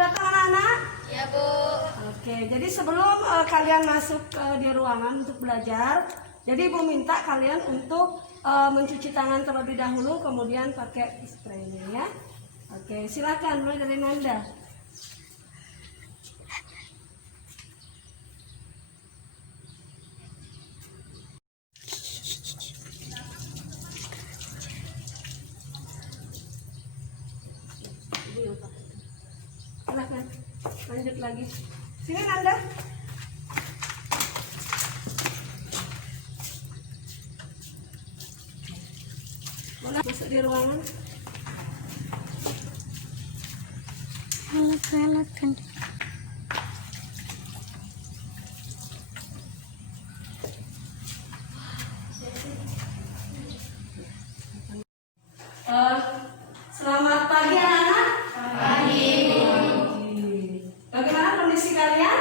datang anak-anak? Ya, Bu. Oke, jadi sebelum kalian masuk di ruangan untuk belajar, jadi Ibu minta kalian untuk mencuci tangan terlebih dahulu, kemudian pakai spraynya ya. Oke, silakan mulai dari Nanda. Silakan, lanjut lagi. Sini Nanda. Boleh masuk di ruangan. Silakan. Selamat pagi anak-anak. Pagi, Bu. Bagaimana kondisi kalian?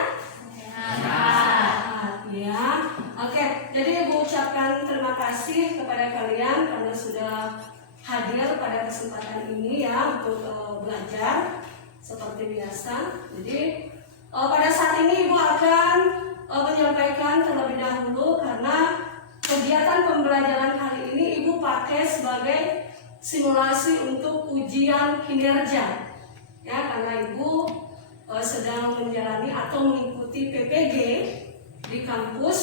Sehat. Ya. Oke, jadi Ibu ucapkan terima kasih kepada kalian karena sudah hadir pada kesempatan ini ya untuk belajar seperti biasa. Jadi pada saat ini Ibu akan menyampaikan terlebih dahulu karena kegiatan pembelajaran kali ini Ibu pakai sebagai simulasi untuk ujian kinerja ya, karena Ibu sedang menjalani atau mengikuti PPG di kampus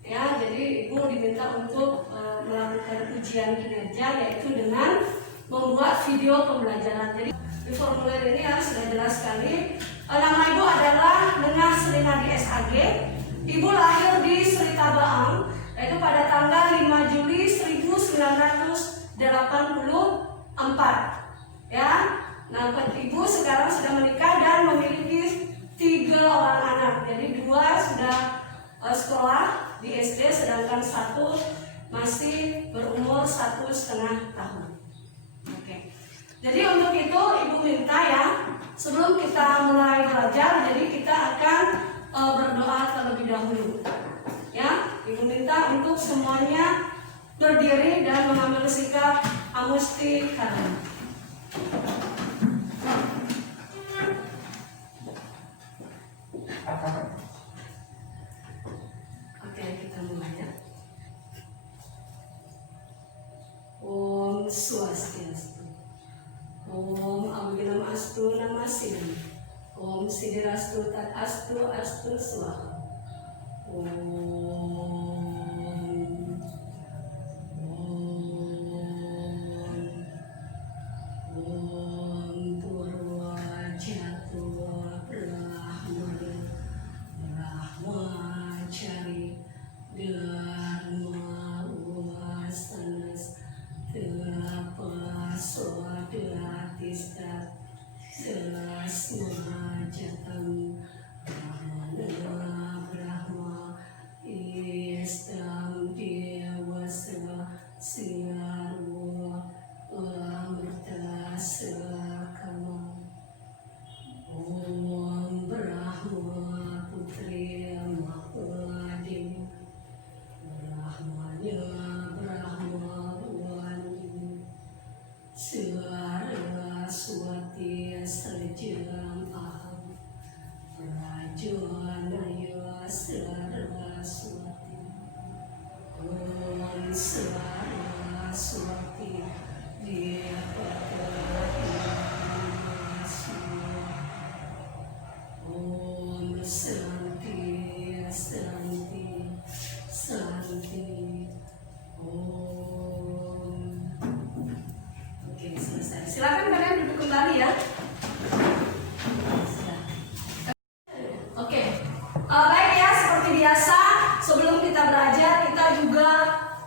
ya. Jadi Ibu diminta untuk melakukan ujian kinerja yaitu dengan membuat video pembelajaran. Jadi di formulir ini ya sudah jelas sekali. Nama Ibu adalah Nengah Srinadi SAG. Ibu lahir di Seritabaang yaitu pada tanggal 5 Juli 1984 ya. Nah, Ibu sekarang sudah menikah dan memiliki 3 orang anak. Jadi 2 sudah sekolah di SD, sedangkan 1 masih berumur 1,5 tahun. Oke. Jadi untuk itu Ibu minta ya, sebelum kita mulai belajar, jadi kita akan berdoa terlebih dahulu. Ya, Ibu minta untuk semuanya berdiri dan mengambil sikap amusti karena. Oke, kita mulai ya. Om Swastiastu. Om Abhinam Astu Namasidam. Om Sidirastu Tat Astu Astu Swaha. Silakan kalian duduk kembali ya. Oke, baik ya, seperti biasa sebelum kita belajar kita juga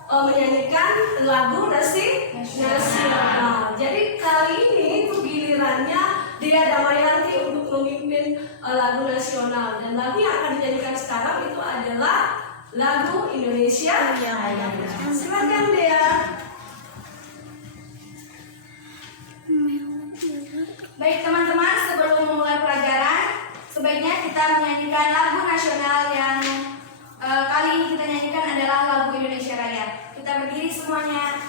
menyanyikan lagu nasional. Jadi kali ini itu gilirannya Dea Damayanti untuk memimpin lagu nasional, dan lagu yang akan dinyanyikan sekarang itu adalah lagu Indonesia Raya. Silakan Dea. Baik teman-teman, sebelum memulai pelajaran, sebaiknya kita menyanyikan lagu nasional yang kali ini kita nyanyikan adalah lagu Indonesia Raya. Kita berdiri semuanya.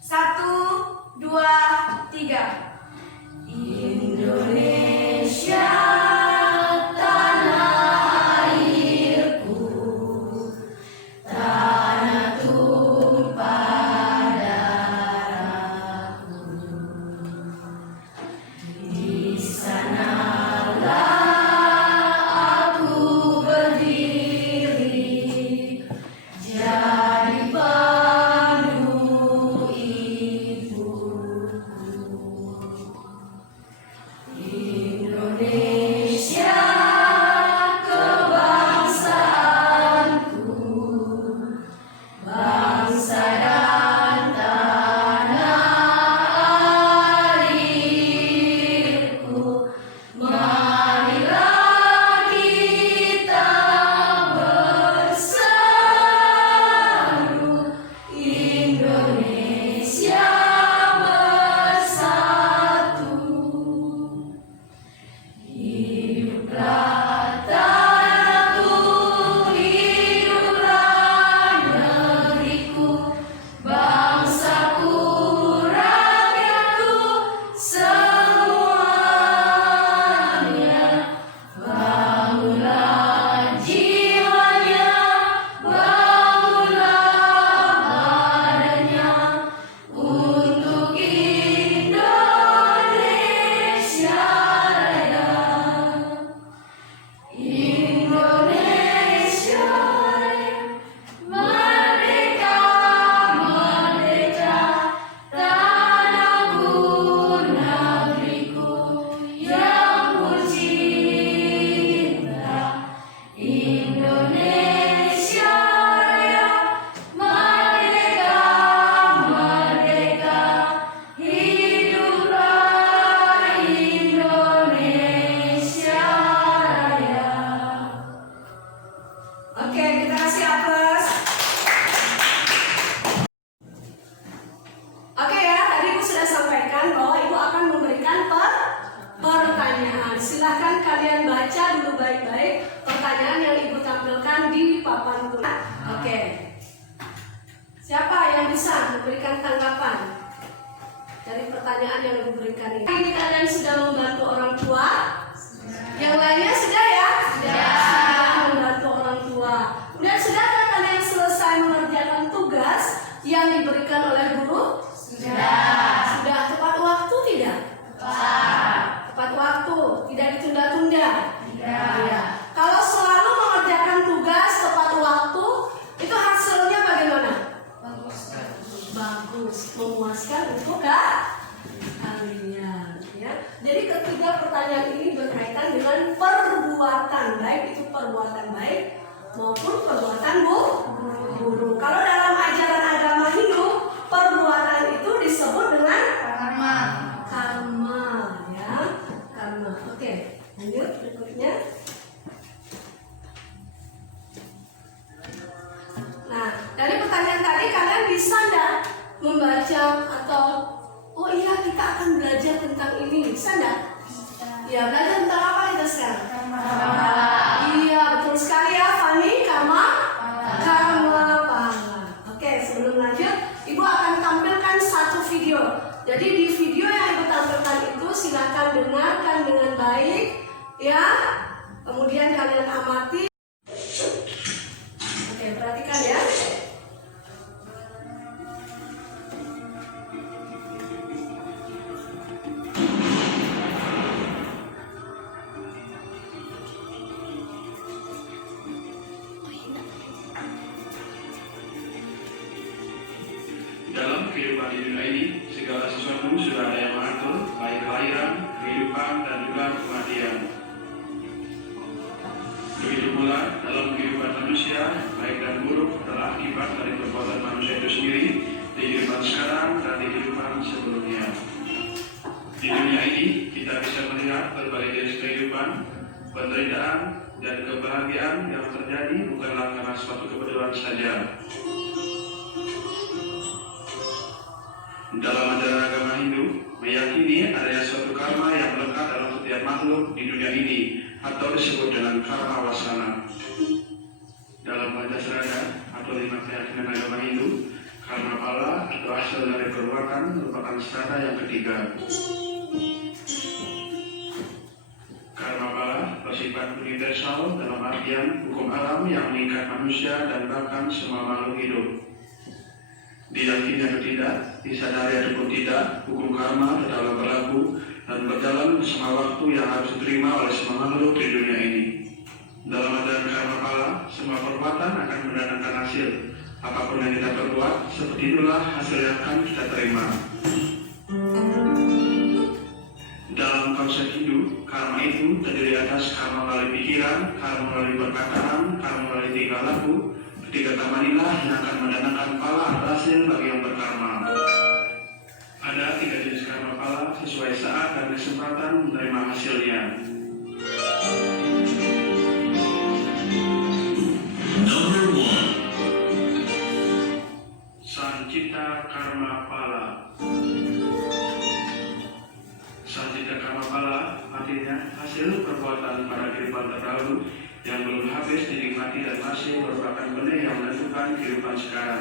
1, 2, 3. Indonesia tanah airku, tanah tumpah darahku. Di sanalah aku berdiri, jadi pandu ibuku. Indonesia kebangsaanku, bangsa dan tanah airku. Marilah kita bersatu, Indonesia bersatu. Hiduplah tanahku, hiduplah negeriku, bangsaku, rakyatku, semuanya. Bangunlah jiwanya, bangunlah badannya, untuk Indonesia Raya. Indonesia merdeka, merdeka, tanahku, negeriku yang kucinta. Indonesia Raya, merdeka, merdeka, hiduplah Indonesia Raya. Oke, kita kasih aplaus. Oke ya, tadi Ibu sudah sampaikan bahwa Ibu akan memberikan pertanyaan. Silahkan kalian baca dulu baik-baik pertanyaan yang Ibu tampilkan di papan tulis. Oke. Siapa yang bisa memberikan tanggapan dari pertanyaan yang Ibu berikan ini? Ini kalian sudah membantu orang tua? Yang lainnya sudah ya? Sudah membantu orang tua. Kemudian sudahkah kalian selesai mengerjakan tugas yang diberikan oleh guru? Sudah tepat waktu tidak? Tepat waktu, tidak ditunda-tunda. Iya. Kalau selalu mengerjakan tugas tepat waktu, itu hasilnya bagaimana? Bagus, memuaskan untuk kalian. Ya. Jadi ketiga pertanyaan ini berkaitan dengan perbuatan, baik itu perbuatan baik maupun perbuatan buruk. Kalau dalam ajaran agama Hindu, perbuatan itu disebut dengan karma, ya, karma. Oke, lanjut berikutnya. Nah, dari pertanyaan tadi kalian bisa nggak membaca atau oh iya kita akan belajar tentang ini, bisa nggak? Ya, belajar tentang apa kita sekarang? Iya, betul sekali ya, Fani. Karma pahala. Oke, sebelum lanjut, Ibu akan tampilkan satu video. Jadi di video yang Ibu tampilkan itu silakan dengarkan dengan baik, ya. Kemudian kalian amati. Oke, perhatikan ya. Dalam kehidupan di dunia ini, segala sesuatu sudah ada yang mengatur, baik kelahiran, kehidupan, dan juga kematian. Begitu pula dalam kehidupan manusia, baik dan buruk adalah akibat dari perbuatan manusia itu sendiri di kehidupan sekarang dan di kehidupan sebelumnya. Di dunia ini, kita bisa melihat berbagai jenis kehidupan, penderitaan, dan kebahagiaan yang terjadi bukanlah karena suatu kebetulan saja. Dalam ajaran agama Hindu, meyakini adanya suatu karma yang melekat dalam setiap makhluk di dunia ini atau disebut dengan karma wasana. Dalam Pancasila atau 5 keyakinan agama Hindu, Karma pala atau hasil dari perbuatan merupakan strata yang ketiga. Karma pala bersifat universal dalam artian hukum alam yang mengikat manusia dan bahkan semua makhluk hidup. Diyakini atau tidak, disadari ataupun tidak, hukum karma tetaplah berlaku dan berjalan bersama waktu yang harus diterima oleh semua makhluk di dunia ini. Dalam ajaran karma pala, semua perbuatan akan mendatangkan hasil. Apapun yang kita perbuat, seperti itulah hasil yang akan kita terima. Dalam konsep Hindu, karma itu terdiri atas karma melalui pikiran, karma melalui perkataan, karma melalui tingkah laku. Ketiga karma inilah yang akan mendatangkan pala atau hasil bagi yang berkarma. Ada 3 jenis karma pala sesuai saat dan kesempatan menerima hasilnya. Number 1. Sancita karma pala. Sancita karma pala artinya hasil perbuatan pada kehidupan terdahulu yang belum habis dinikmati dan masih merupakan benih yang menentukan kehidupan sekarang.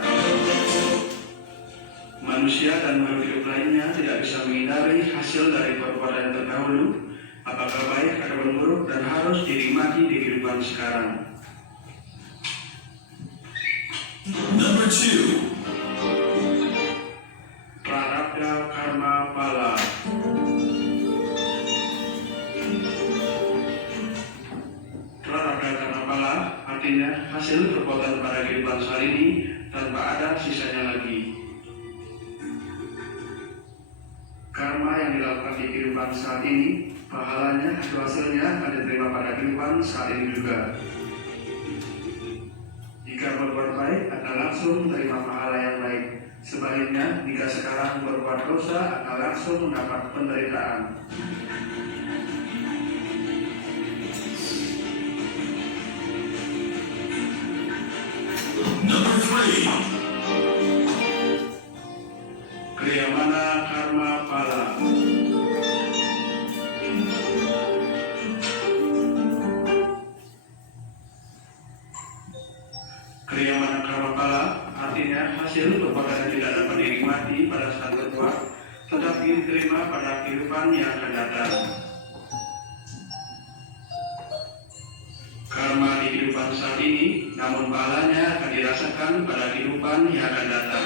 Manusia dan makhluk hidup lainnya tidak bisa menghindari hasil dari perbuatan terdahulu, apakah baik atau buruk, dan harus dinikmati di kehidupan sekarang. Number 2. Prarabdha karma pala. Prarabdha karma pala artinya hasil perbuatan pada kehidupan saat ini tanpa ada sisanya lagi. Karma yang dilakukan di kehidupan saat ini, pahalanya atau hasilnya akan diterima pada kehidupan saat ini juga. Jika berbuat baik akan langsung menerima pahala yang baik. Sebaliknya, jika sekarang berbuat dosa akan langsung mendapat penderitaan. Number 3. Kriyamana karma pala. Kriyamana karma pala artinya hasil perbuatan yang tidak dapat dinikmati pada saat berbuat, tetapi diterima pada kehidupan yang akan datang. Karma di kehidupan saat ini, namun pahalanya akan dirasakan pada kehidupan yang akan datang.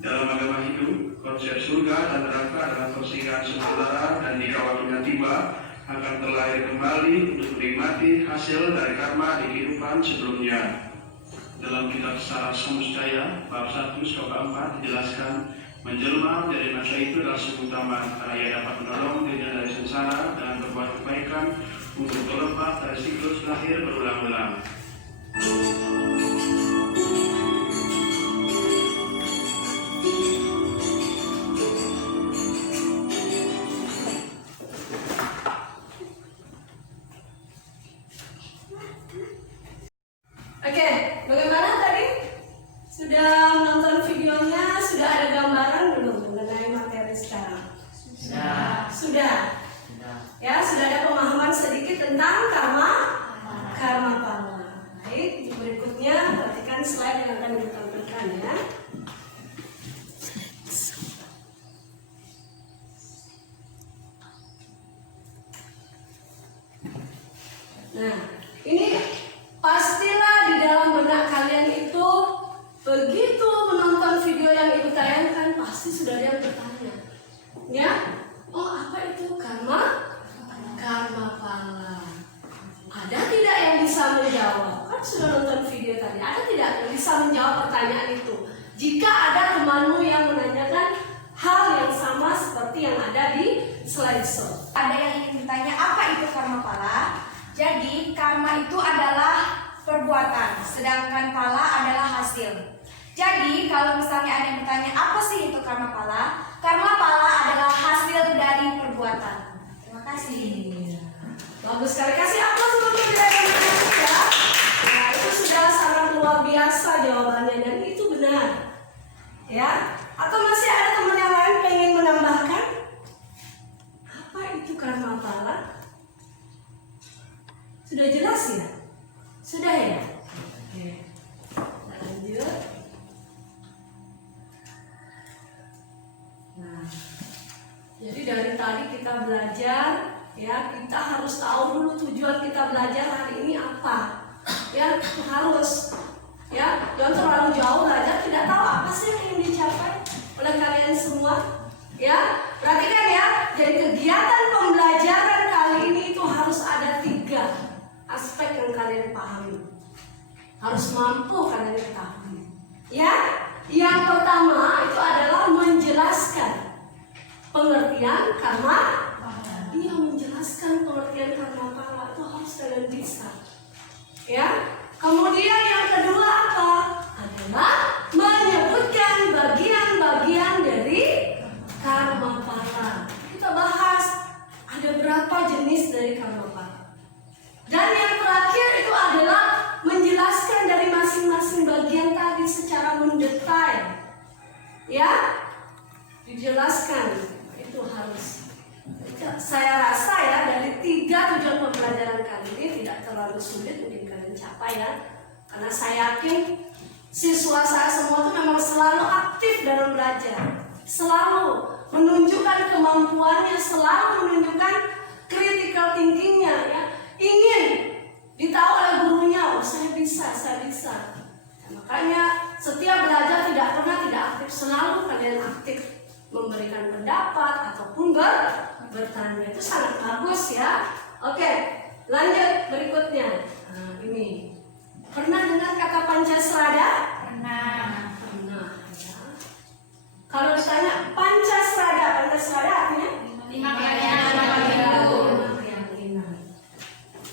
Dalam agama Hindu, konsep surga dan neraka adalah persinggahan sementara dan jika waktunya tiba akan terlahir kembali untuk menikmati hasil dari karma di kehidupan sebelumnya. Dalam kitab Sara Samustaya, bab 1 sloka 4 dijelaskan, menjelma menjadi manusia itu adalah sebuah utama karena ia dapat menolong dirinya dari sengsara dengan berbuat kebaikan untuk terlepas dari siklus lahir berulang-ulang. Oke, bagaimana tadi? Sudah menonton videonya? Sudah ada gambaran belum mengenai materi sekarang? Sudah. Ya, sudah ada pemahaman sedikit tentang karma pala. Baik, berikutnya perhatikan slide yang akan ditampilkan ya. Nah, ini pastilah di dalam benak kalian itu begitu menonton video yang ibu tayangkan pasti sudah ada yang bertanya, ya, oh apa itu karma pala? Ada tidak yang bisa menjawab? Kan sudah nonton video tadi. Ada tidak yang bisa menjawab pertanyaan itu? Jika ada temanmu yang menanyakan hal yang sama seperti yang ada di slideshow. Ada yang ingin bertanya apa itu karma pala? Jadi karma itu adalah perbuatan, sedangkan pala adalah hasil. Jadi kalau misalnya ada yang bertanya apa sih itu karma pala? Karma pala adalah hasil dari perbuatan. Terima kasih. Bagus sekali, kasih aplaus untuk tidak ada ya. Nah, itu sudah sangat luar biasa jawabannya dan itu benar. Ya, atau masih ada teman yang lain pengen menambahkan? Apa itu karma pala? Sudah jelas ya? Sudah ya? Oke. tadi kita belajar, ya kita harus tahu dulu tujuan kita belajar hari ini apa. Ya harus, ya jangan terlalu jauh belajar tidak tahu apa sih yang ingin dicapai oleh kalian semua. Ya perhatikan ya, jadi kegiatan pembelajaran kali ini itu harus ada 3 aspek yang kalian pahami, harus mampu kalian ketahui. Ya, yang pertama itu adalah menjelaskan pengertian karma. Dia menjelaskan pengertian karma pala itu harus kalian bisa. Ya, kemudian yang kedua apa? Adalah menyebutkan bagian-bagian dari karma pala. Kita bahas ada berapa jenis dari karma pala. Dan yang terakhir itu adalah menjelaskan dari masing-masing bagian tadi secara mendetail. Ya, dijelaskan itu harus. Saya rasa ya dari 3 tujuan pembelajaran kali ini tidak terlalu sulit mungkin kalian capai ya. Karena saya yakin siswa saya semua itu memang selalu aktif dalam belajar, selalu menunjukkan kemampuannya, selalu menunjukkan critical thinkingnya ya. Ingin ditahu oleh gurunya, oh saya bisa. Makanya setiap belajar tidak pernah tidak aktif, selalu kalian aktif memberikan pendapat ataupun bertanya. Itu sangat bagus ya. Oke, lanjut berikutnya. Nah, ini pernah dengar kata Pancasrada? Pernah. Ya. Kalau ditanya Pancasrada artinya 5 keyakinan.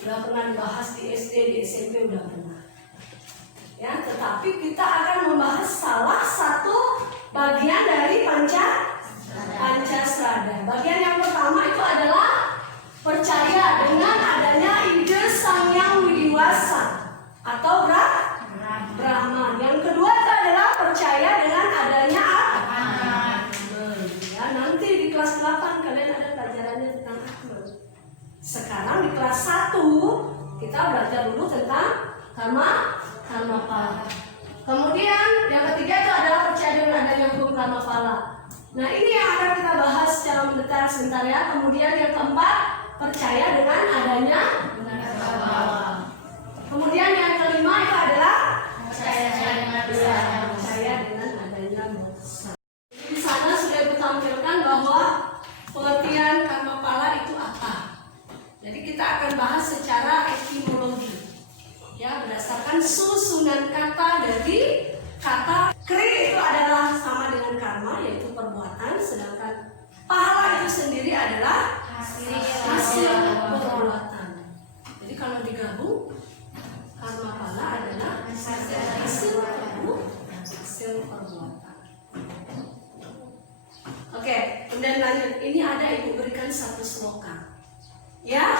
Udah pernah dibahas di SD, di SMP udah pernah. Ya, tetapi kita akan membahas salah satu bagian dari Pancasrada. Bagian yang pertama itu adalah percaya dengan adanya ide Sang Yang Widiwasa atau Brahman. Yang kedua itu adalah percaya dengan adanya Atman. Ya, nanti di kelas 8 kalian ada pelajarannya tentang Atman. Sekarang di kelas 1 kita belajar dulu tentang karma pala. Kemudian yang ketiga itu adalah percaya dengan adanya hukum karma pala. Nah ini yang akan kita bahas secara mendetail sebentar ya. Kemudian yang keempat, percaya dengan adanya karma pala. Kemudian yang kelima itu adalah percaya dengan adanya dosa. Di sana sudah ditampilkan bahwa pengertian karma pala itu apa. Jadi kita akan bahas secara etimologi, ya berdasarkan susunan kata dari kata kri itu adalah sama dengan karma yaitu perbuatan, sedangkan pahala itu sendiri adalah hasil perbuatan. Jadi kalau digabung karma pala adalah hasil perbuatan. Oke, kemudian lanjut. Ini ada ibu berikan satu sloka. Ya,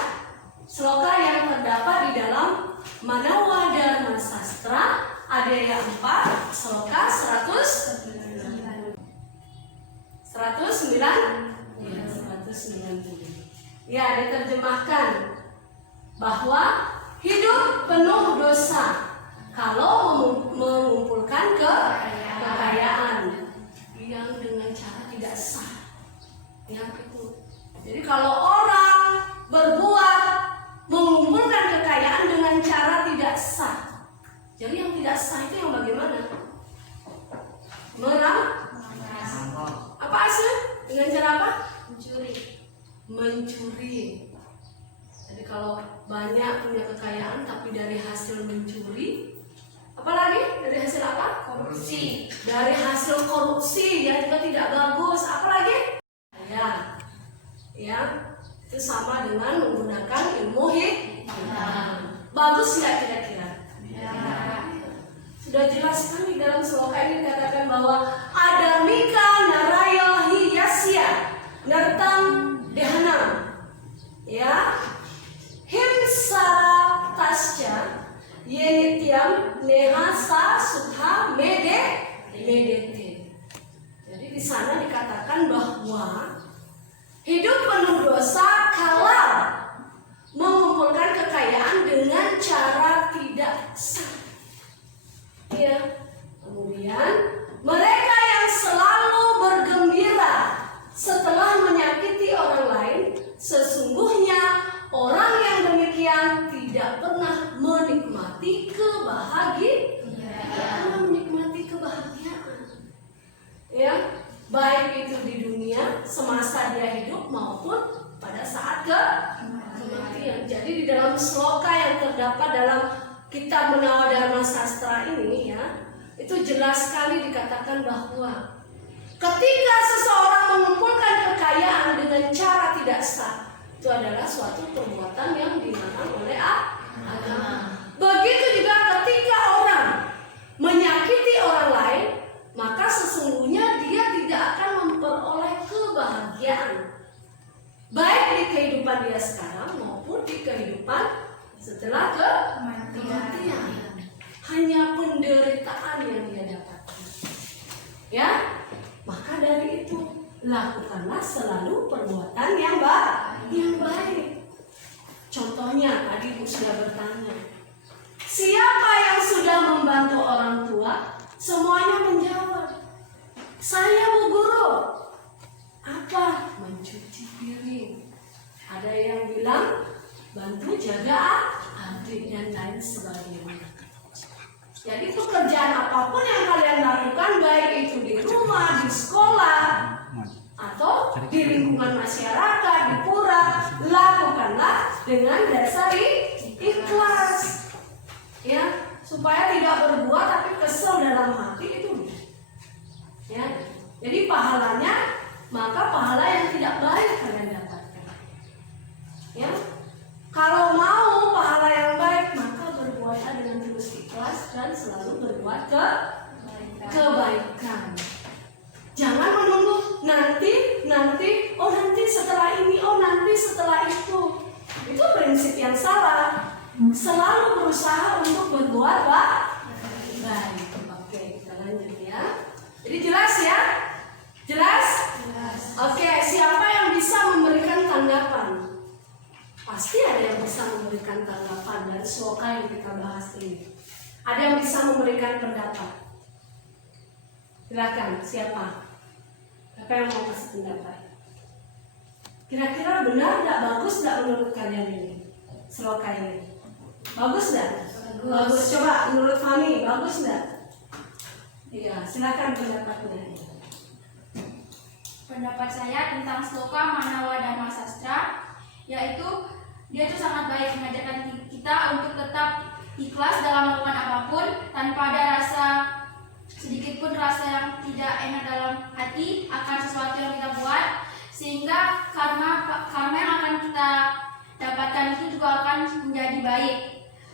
sloka yang terdapat di dalam Manawa Dharma Sastra Adhyaya 4, sloka 190. Ya, diterjemahkan bahwa hidup penuh dosa kalau mengumpulkan kekayaan yang dengan cara tidak sah. Ya, itu. Jadi kalau orang berbuat mengumpulkan kekayaan dengan cara tidak sah. Jadi yang tidak sah itu yang bagaimana? Apa sih? Dengan cara apa? Mencuri. Jadi kalau banyak punya kekayaan tapi dari hasil mencuri, apalagi dari hasil apa? Korupsi. Dari hasil korupsi ya juga tidak bagus. Apalagi? Ya, itu sama dengan menggunakan ilmu hitam. Bagus nggak kira-kira? Sudah jelas sekali dalam sloka ini dikatakan bahwa adamika naraya hiyasya nertam dehanam. Ya, himsara tasya yenityam nehasa sudha medete. Jadi di sana dikatakan bahwa hidup penuh dosa kalau mengumpulkan kekayaan dengan cara tidak sah. Ya. Kemudian mereka yang selalu bergembira setelah menyakiti orang sloka yang terdapat dalam kitab Menawa Dharma Sastra ini ya, itu jelas sekali dikatakan bahwa ketika seseorang mengumpulkan kekayaan dengan cara tidak sah, itu adalah suatu perbuatan yang dilarang oleh agama. Begitu juga ketika orang menyakiti orang lain, maka sesungguhnya dia tidak akan memperoleh kebahagiaan, baik di kehidupan dia sekarang maupun di kehidupan setelah kematian. Hanya penderitaan yang dia dapatkan. Ya, maka dari itu lakukanlah selalu perbuatan yang baik. Contohnya tadi Bu sudah bertanya, siapa yang sudah membantu orang tua? Semuanya menjawab, saya Bu Guru. Apa? Mencuci piring. Ada yang bilang bantu jaga adik dan lain sebagainya. Jadi pekerjaan apapun yang kalian lakukan, baik itu di rumah, di sekolah, atau di lingkungan masyarakat, di pura, lakukanlah dengan dasar ikhlas, ya, supaya tidak berbuat tapi kesel dalam hati itu, ya. Jadi pahalanya, maka pahala yang tidak baik kalian dapatkan, ya. Kalau mau pahala yang baik, maka berbuatlah dengan tulus ikhlas dan selalu berbuat kebaikan. Jangan menunggu nanti, oh nanti setelah ini, oh nanti setelah itu. Itu prinsip yang salah. Selalu berusaha untuk berbuat baik. Oke, kita lanjut ya. Jadi jelas ya? Jelas? Oke, siapa yang bisa memberikan tanggapan? Pasti ada yang bisa memberikan tanggapan dari sloka yang kita bahas ini. Ada yang bisa memberikan pendapat. Silakan, siapa? Siapa yang mau kasih pendapat? Kira-kira benar nggak, bagus nggak menurut kalian ini sloka ini? Bagus nggak? Bagus. Coba menurut Fani, bagus nggak? Iya, silakan pendapatnya. Pendapat saya tentang sloka Menawa Dharma Sastra, yaitu dia itu sangat baik mengajarkan kita untuk tetap ikhlas dalam melakukan apapun tanpa ada rasa sedikit pun rasa yang tidak enak dalam hati akan sesuatu yang kita buat, sehingga karma yang akan kita dapatkan itu juga akan menjadi baik.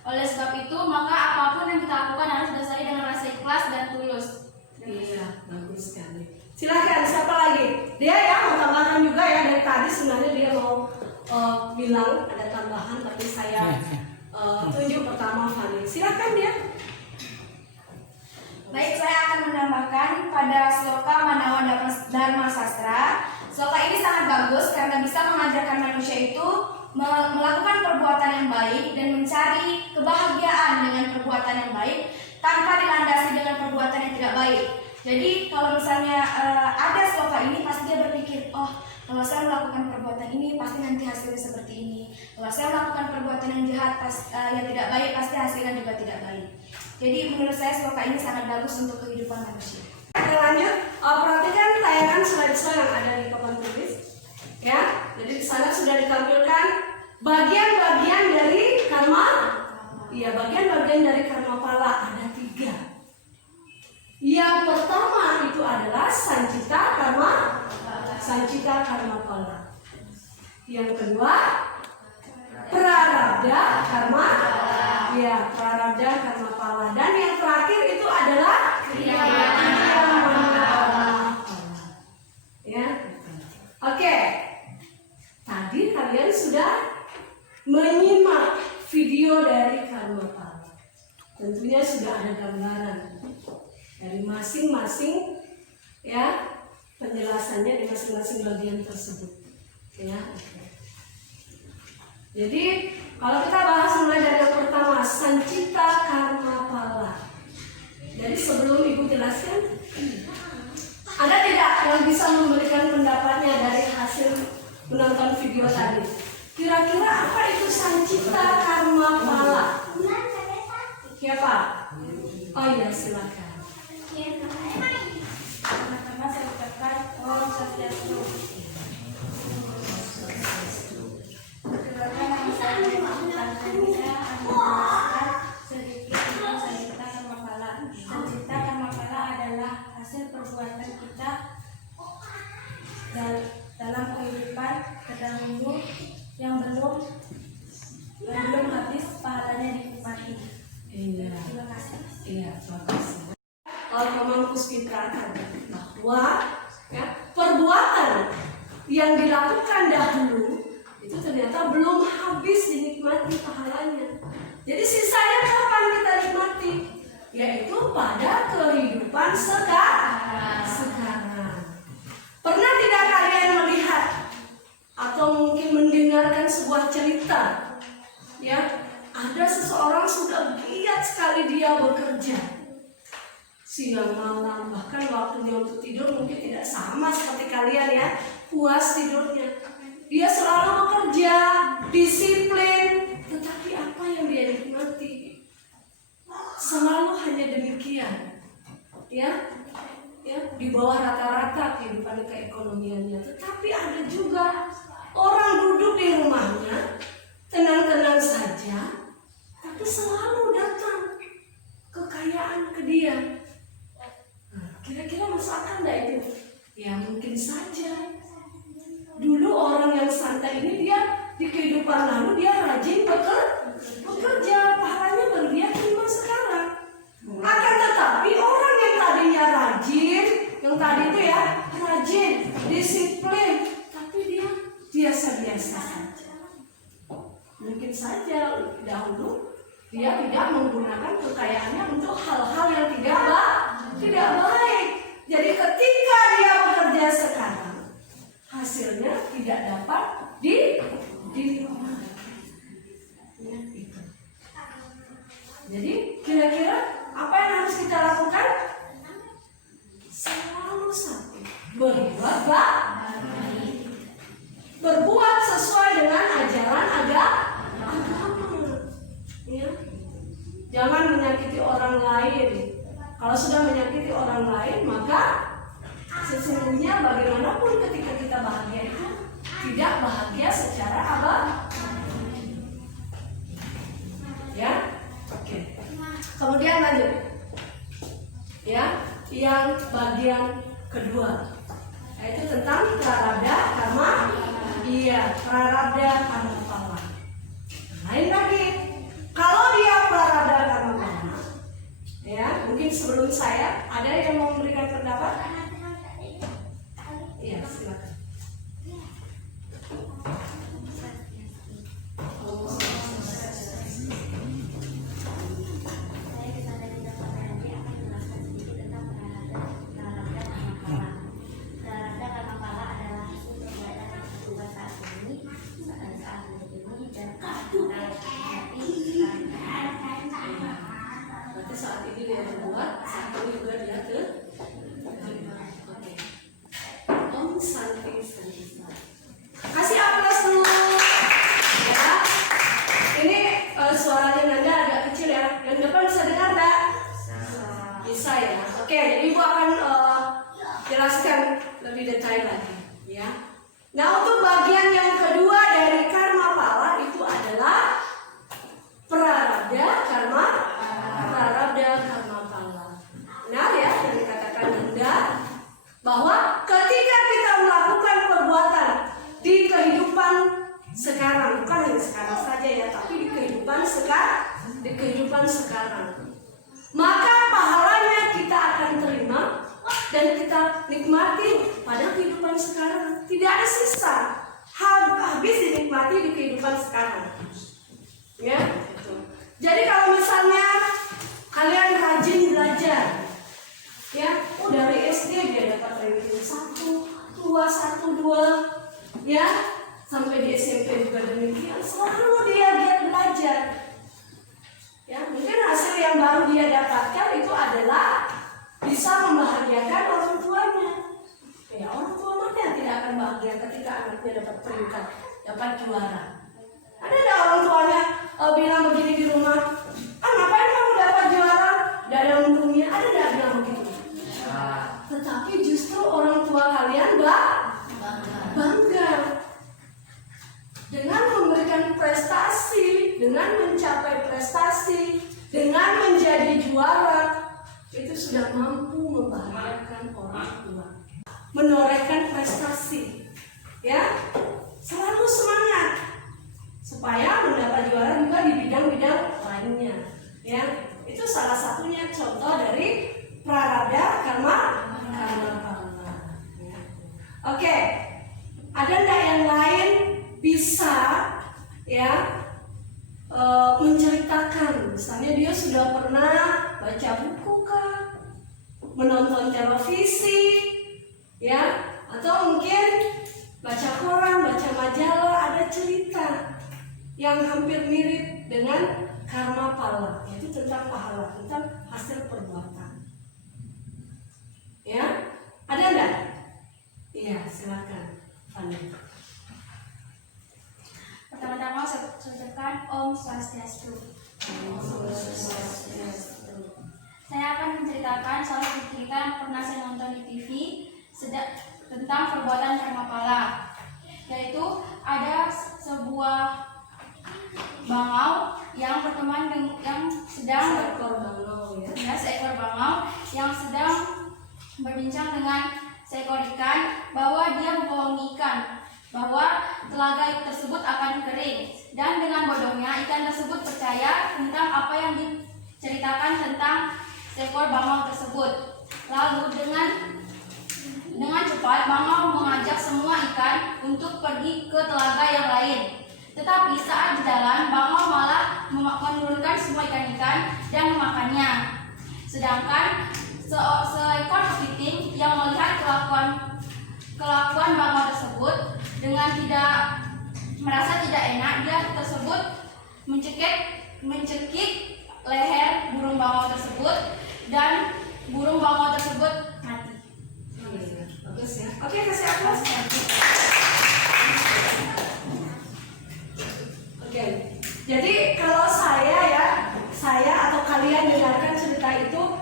Oleh sebab itu, maka apapun yang kita lakukan harus didasari dengan rasa ikhlas dan tulus. Iya, bagus sekali. Silakan, siapa lagi? Dia ya mau tambahkan juga ya, dari tadi sebenarnya dia mau bilang ada tambahan, tapi saya tunjuk pertama Fani. Silakan dia. Baik, saya akan menambahkan pada sloka Menawa Dharma Sastra. Sloka ini sangat bagus karena bisa mengajarkan manusia itu melakukan perbuatan yang baik dan mencari kebahagiaan dengan perbuatan yang baik tanpa dilandasi dengan perbuatan yang tidak baik. Jadi kalau misalnya ada sloka ini, pasti dia berpikir, oh kalau saya melakukan perbuatan ini pasti nanti hasilnya seperti ini. Kalau saya melakukan perbuatan yang jahat yang tidak baik, pasti hasilnya juga tidak baik. Jadi menurut saya sloka ini sangat bagus untuk kehidupan manusia. Kita lanjut, perhatikan tayangan slide-slide yang ada di papan tulis, ya. Jadi di sana sudah ditampilkan bagian-bagian dari karma. Iya, bagian-bagian dari karma pala ada 3. Yang pertama itu adalah sancita karma pala. Yang kedua prarabdha karma, ya, prarabdha karma pala. Dan yang terakhir itu adalah kriya karma pala. Ya, oke. Tadi kalian sudah menyimak video dari karma pala. Tentunya sudah ada gambaran dari masing-masing, ya, penjelasannya di masing-masing bagian tersebut, ya. Jadi kalau kita bahas mulai dari yang pertama, sancita karma pala. Jadi sebelum Ibu jelaskan, ada tidak yang bisa memberikan pendapatnya dari hasil menonton video tadi? Kira-kira apa itu sancita karma pala? Siapa? Oh iya, silakan. Pertama saya ucapkan Om Swastiastu. Kedua, nama saya hasil perbuatan kita dalam kehidupan terdahulu yang belum habis pahalanya dinikmati. Iya. Terima kasih. Iya, terima kasih. Pemampus kita bahwa ya, perbuatan yang dilakukan dahulu itu ternyata belum habis dinikmati pahalanya. Jadi sisanya kapan kita nikmati? Yaitu pada kehidupan sekarang. Pernah tidak kalian melihat atau mungkin mendengarkan sebuah cerita? Ya, ada seseorang sudah giat sekali dia bekerja siang malam, bahkan waktunya untuk tidur mungkin tidak sama seperti kalian ya, puas tidurnya. Dia selalu bekerja, disiplin, tetapi apa yang dia nikmati? Selalu hanya demikian, ya, di bawah rata-rata kehidupan keekonomiannya. Tetapi ada juga orang duduk di rumahnya, tenang-tenang saja, tapi selalu datang kekayaan ke dia. Kira-kira masuk akal nggak itu? Ya mungkin saja. Dulu orang yang santai ini dia di kehidupan lalu dia rajin bekerja, pahalanya baru dia terima sekarang. Akan tetapi orang yang tadinya rajin, yang tadi itu ya rajin, disiplin, tapi dia biasa-biasa saja. Mungkin saja dahulu dia tidak menggunakan kekayaannya untuk hal-hal yang tidak baik. Jadi ketika dia bekerja sekarang, hasilnya tidak dapat dinikmati. Jadi kira-kira apa yang harus kita lakukan? Selalu satu, berbuat baik, berbuat sesuai dengan ajaran agama. Ya. Jangan menyakiti orang lain. Kalau sudah menyakiti orang lain, maka sesungguhnya bagaimanapun ketika kita bahagia itu tidak bahagia secara ya. Oke. Kemudian lanjut. Ya, yang bagian kedua yaitu tentang prarabdha karma. Iya, prarabdha karma pala. Lain lagi. Kalau dia prarabdha karma pala, ya, mungkin sebelum saya ada yang mau memberikan pendapat? Iya, silakan. Berarti saat ini dia berbuat, saat ini juga dia Oke. Om Santi. Kasih aplaus dulu. Ya. Ini suaranya Nanda agak kecil ya. Yang depan bisa dengar enggak? Bisa ya. Oke, jadi Ibu akan jelaskan lebih detail lagi, ya. Nah, untuk bagian yang kedua dari karma pala itu adalah prarabdha karma pala. Benar ya yang dikatakan Nanda, bahwa ketika kita melakukan perbuatan di kehidupan sekarang, bukan yang sekarang saja ya, tapi di kehidupan sekarang, maka pahalanya kita akan terima dan kita nikmati pada kehidupan sekarang. Tidak ada sisa, habis dinikmati di kehidupan sekarang. Ya, gitu. Jadi kalau misalnya kalian rajin belajar, ya, dari SD dia dapat ranking 1, 2, ya, sampai di SMP juga demikian. Selalu dia giat belajar. Ya, mungkin hasil yang baru dia dapatkan itu adalah bisa membahagiakan orang tuanya. Ya, orang tua mana yang tidak akan bahagia ketika anaknya dapat peringkat, dapat juara? Ada nggak orang tuanya bilang begini di rumah, ngapain kamu dapat juara? Tidak ada untungnya. Ada nggak bilang begitu? Tetapi justru orang tua kalian bangga dengan memberikan prestasi, dengan mencapai prestasi, dengan menjadi juara. Itu sudah mampu mampu membahagiakan orang tua, menorehkan prestasi, ya, selalu semangat supaya mendapat juara juga di bidang-bidang lainnya, ya. Itu salah satunya contoh dari prarabdha karma pala. Ya. Oke, ada enggak yang lain bisa ya menceritakan, misalnya dia sudah pernah baca buku kah, menonton televisi, ya, atau mungkin baca koran, baca majalah, ada cerita yang hampir mirip dengan karma pala, yaitu tentang pahala, tentang hasil perbuatan. Ya, ada enggak? Iya, silakan, Fani. Pertama-tama saya ucapkan Om Swastiastu. Saya akan menceritakan suatu cerita yang pernah saya nonton di TV tentang perbuatan karma pala. Yaitu ada sebuah bangau yang berteman dengan seekor bangau yang sedang berbincang dengan seekor ikan bahwa dia membohongi ikan bahwa telaga tersebut akan kering, dan dengan bodohnya ikan tersebut percaya tentang apa yang diceritakan tentang seekor bangau tersebut. Lalu dengan cepat bangau mengajak semua ikan untuk pergi ke telaga yang lain. Tetapi saat di jalan bangau malah menurunkan semua ikan-ikan dan memakannya. Sedangkan seekor kepiting yang melihat kelakuan bangau tersebut dengan merasa tidak enak, dia tersebut mencekik leher burung bangau tersebut dan burung bangau tersebut mati. Bagus ya. Oke, kasih aplaus. Oke. Jadi kalau saya atau kalian dengarkan cerita itu,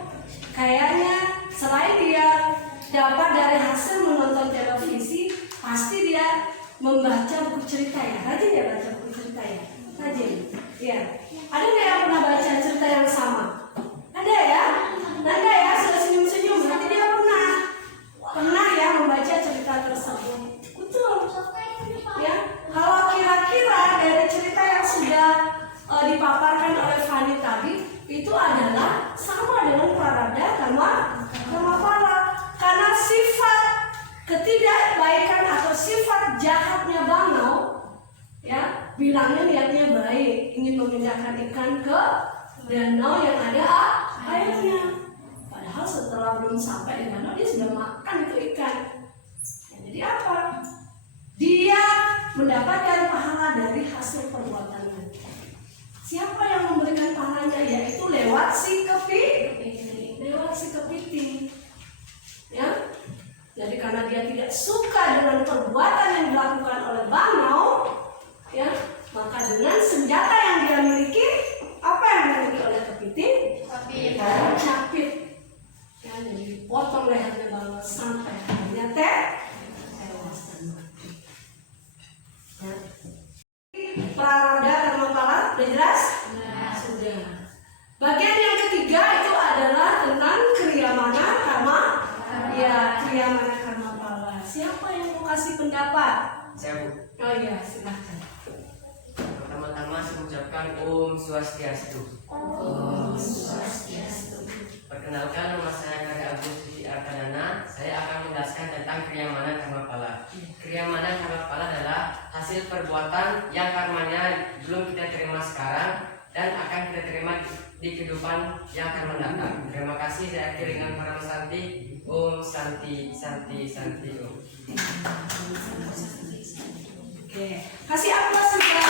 kayaknya selain dia dapat dari hasil menonton televisi, pasti dia membaca buku cerita ya. Rajin ya baca buku cerita ya. Rajin. Iya. Ada nggak yang pernah baca cerita yang sama? Ada ya? Ada ya? Sudah senyum-senyum. Berarti dia pernah ya membaca cerita tersebut. Betul. Ya. Kalau kira-kira dari cerita yang sudah dipaparkan oleh Fani tadi, itu adalah sama dengan prarabdha karma pala. Karena sifat ketidakbaikan atau sifat jahatnya bangau, ya, bilangnya niatnya baik, ingin memindahkan ikan ke danau yang ada airnya. Padahal setelah belum sampai di danau dia sudah makan itu ikan. Ya, jadi apa? Dia mendapatkan pahala dari hasil perbuatannya. Siapa yang memberikan pahalanya? Yaitu lewat si kepiting. Ya, jadi karena dia tidak suka dengan perbuatan yang dilakukan oleh bangau, ya, maka dengan senjata yang dia miliki, apa yang dimiliki oleh kepiting? Capit. Ya, jadi potong lehernya bangau sampai akhirnya tewas dan mati. Ya. Prarabdha karma pala, udah jelas? Sudah. Bagian yang ketiga itu adalah tentang kriyamana karma. Ya, kriyamana karma pala. Siapa yang mau kasih pendapat? Saya, Bu. Oh iya, silakan. Pertama-tama saya mengucapkan Om Swastiastu. Om Swastiastu. Perkenalkan, nama saya Kade Agus Siti Artadana. Saya akan menjelaskan tentang kriyamana karma pala. Kriyamana karma pala adalah hasil perbuatan yang karmanya belum kita terima sekarang dan akan kita terima di kehidupan yang akan mendatang. Terima kasih. Saya akhiri dengan para santi. Om Santi Santi Santi Om. Oke, kasih aplaus juga.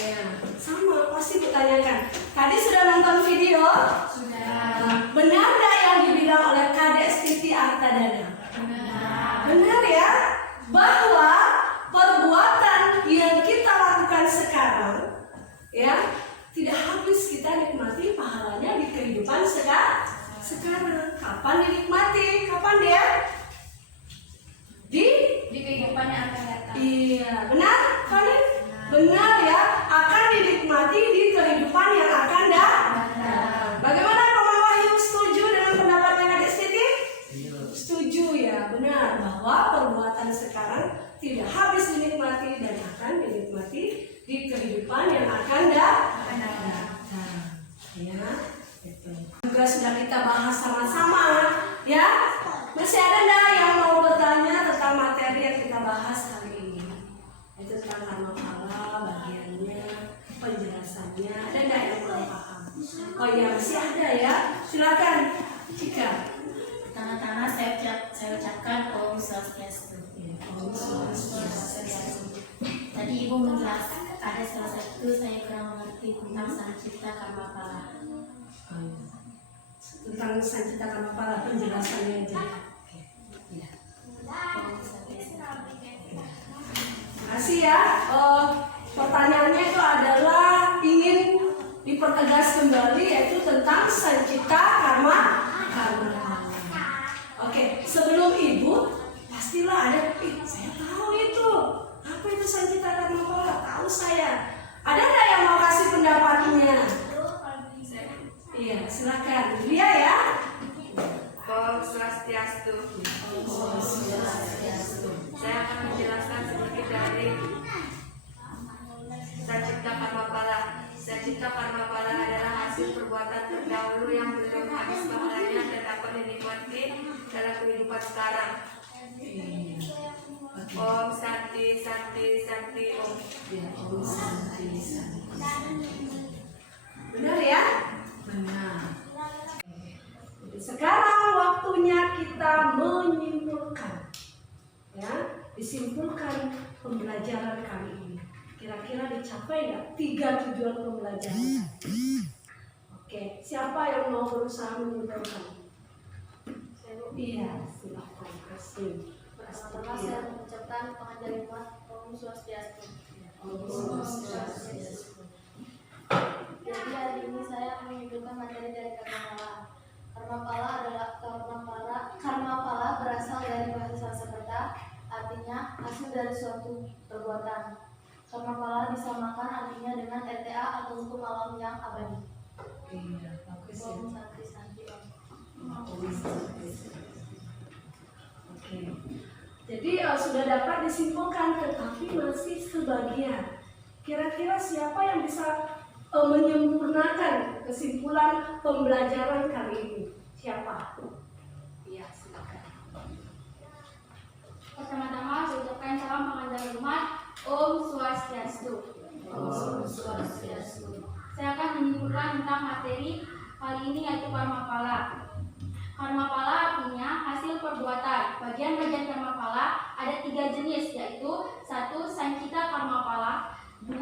Ya, sama pasti kutanyakan. Tadi sudah nonton video? Sudah. Benar nggak yang dibilang oleh Kadek Siti Artadana? Benar ya, bahwa perbuatan yang kita lakukan sekarang, ya, tidak habis kita nikmati pahalanya di kehidupan sekarang. Kapan dinikmati? Kapan dia? Di kehidupan yang akan datang. Iya, benar, Fani? Benar ya, akan dinikmati di kehidupan yang akan datang. Bagaimana pemahaman sudah kita bahas sama-sama, ya. Masih ada nggak yang mau bertanya tentang materi yang kita bahas kali ini? Itu tentang karma pala, bagiannya, penjelasannya. Ada nggak yang kurang paham? Oh iya, masih ada ya. Silakan, Cika. Pertama-tama saya ucapkan Om Swastiastu. Tadi Ibu menjelaskan ada salah satu saya kurang mengerti tentang Sancipta Karma Pala. Tentang Sancipta Karma Pala, penjelasannya aja. Ya. Terima kasih ya. Pertanyaannya itu adalah ingin dipertegas kembali, yaitu tentang Sancipta Karma Pala. Oke, sebelum Ibu pastilah ada, saya tahu itu. Apa itu Sancipta Karma Pala? Tahu saya. Ada nggak yang mau kasih pendapatnya? Iya, silakan. Dia ya. Om Swastiastu. Saya akan menjelaskan sedikit dari Sancipta Karma Pala. Sancipta Karma Pala adalah hasil perbuatan terdahulu yang belum habis pahalanya dan dapat dinikmati dalam kehidupan sekarang. Om Santi Santi Santi Om. Benar ya? Benar. Sekarang waktunya kita menyimpulkan, ya, disimpulkan pembelajaran kali ini. Kira-kira dicapai nggak 3 tujuan pembelajaran? Oke, siapa yang mau berusaha menyimpulkan? Iya, silakan. Kasih. Pertama saya mengucapkan pengajar hikmat Om Swastiastu. Jadi hari ini saya menunjukkan materi dari karma pala. Karma pala berasal dari bahasa Sanskerta, artinya hasil dari suatu perbuatan. Karma pala disamakan artinya dengan RTA atau hukum alam yang abadi. Iya, bagus ya. Om Santi Santi Om. Oke. Jadi sudah dapat disimpulkan, tetapi masih sebagian. Kira-kira siapa yang bisa menyempurnakan kesimpulan pembelajaran kali ini? Siapa? Iya, silakan. Pertama-tama saya ucapkan salam pengajar hikmat Om Swastiastu. Saya akan menyimpulkan tentang materi kali ini yaitu karma pala. Karma pala artinya hasil perbuatan. Bagian-bagian karma pala ada 3 jenis, yaitu 1. Sancita karma pala, 2.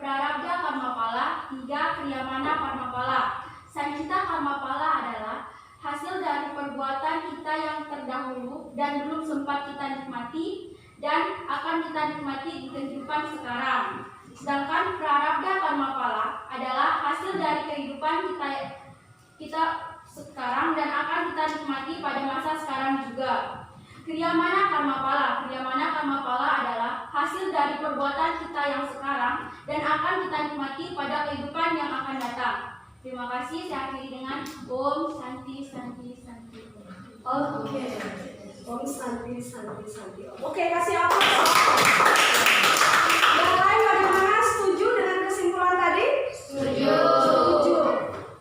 Prarabdha karma pala, 3. Kriyamana karma pala. Sancita karma pala adalah hasil dari perbuatan kita yang terdahulu dan belum sempat kita nikmati dan akan kita nikmati di kehidupan sekarang. Sedangkan prarabdha karma pala adalah hasil dari kehidupan kita sekarang dan akan kita nikmati pada masa sekarang juga. Kriyamana karma pala. Kriyamana karma pala adalah hasil dari perbuatan kita yang sekarang dan akan kita nikmati pada kehidupan yang akan datang. Terima kasih. Saya akhiri dengan Om Santi Santi Santi. Oke. Om Santi Santi Santi. Oke, kasih apa? Yang lain bagaimana? Setuju dengan kesimpulan tadi? Setuju.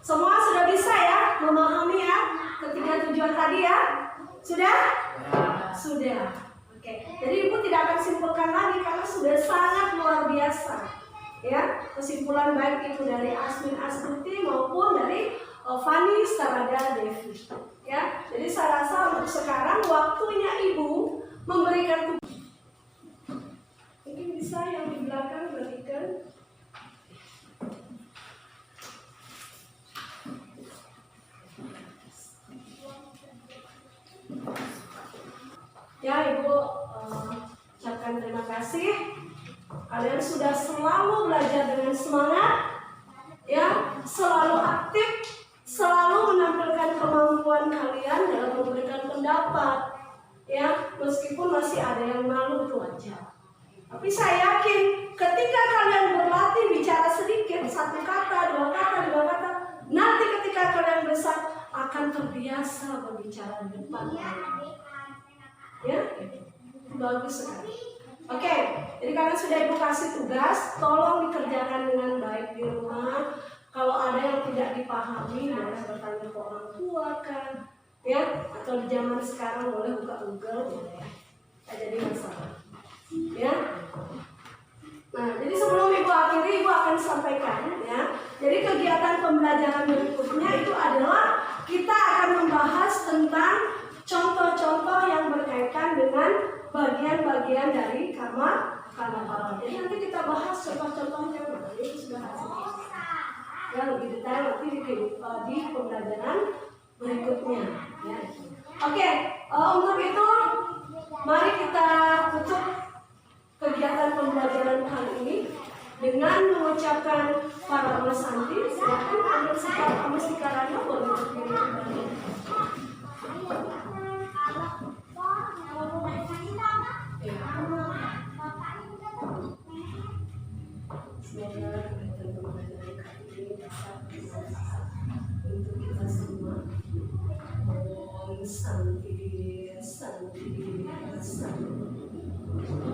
Semua sudah bisa ya memahami ya ketiga tujuan tadi ya? Sudah? Sudah. Oke. Jadi Ibu tidak akan simpulkan lagi karena sudah sangat luar biasa. Ya, kesimpulan baik itu dari Asmin Astuti maupun dari Fani Sarada Devi. Ya, jadi saya rasa untuk sekarang waktunya Ibu memberikan mungkin bisa yang di belakang berikan. Ya, Ibu ucapkan terima kasih. Kalian sudah selalu belajar dengan semangat, ya, selalu aktif, selalu menampilkan kemampuan kalian dalam memberikan pendapat, ya, meskipun masih ada yang malu itu wajar. Tapi saya yakin ketika kalian berlatih bicara sedikit, 1 kata, 2 kata, 2 kata, nanti ketika kalian besar akan terbiasa berbicara di depan. Ya, bagus sekali. Oke, jadi kalian sudah Ibu kasih tugas, tolong dikerjakan dengan baik di rumah. Kalau ada yang tidak dipahami, boleh bertanya ke orang tua kan, ya, atau di zaman sekarang boleh buka Google, boleh, tak jadi masalah, ya. Nah, jadi sebelum Ibu akhiri, Ibu akan sampaikan, ya. Jadi kegiatan pembelajaran berikutnya itu adalah kita akan membahas tentang contoh-contoh yang berkaitan dengan bagian-bagian dari karma pala. Jadi nanti kita bahas contoh-contohnya, ini sudah hasil ya lebih detail nanti di pembelajaran berikutnya. Ya. Oke, untuk itu mari kita tutup kegiatan pembelajaran kali ini dengan mengucapkan para Santi. Silakan Ambil Sikaranya boleh berdiri kembali. Semoga kegiatan pembelajaran kali ini dapat bermanfaat untuk kita semua. Om Santi, Santi, Santi.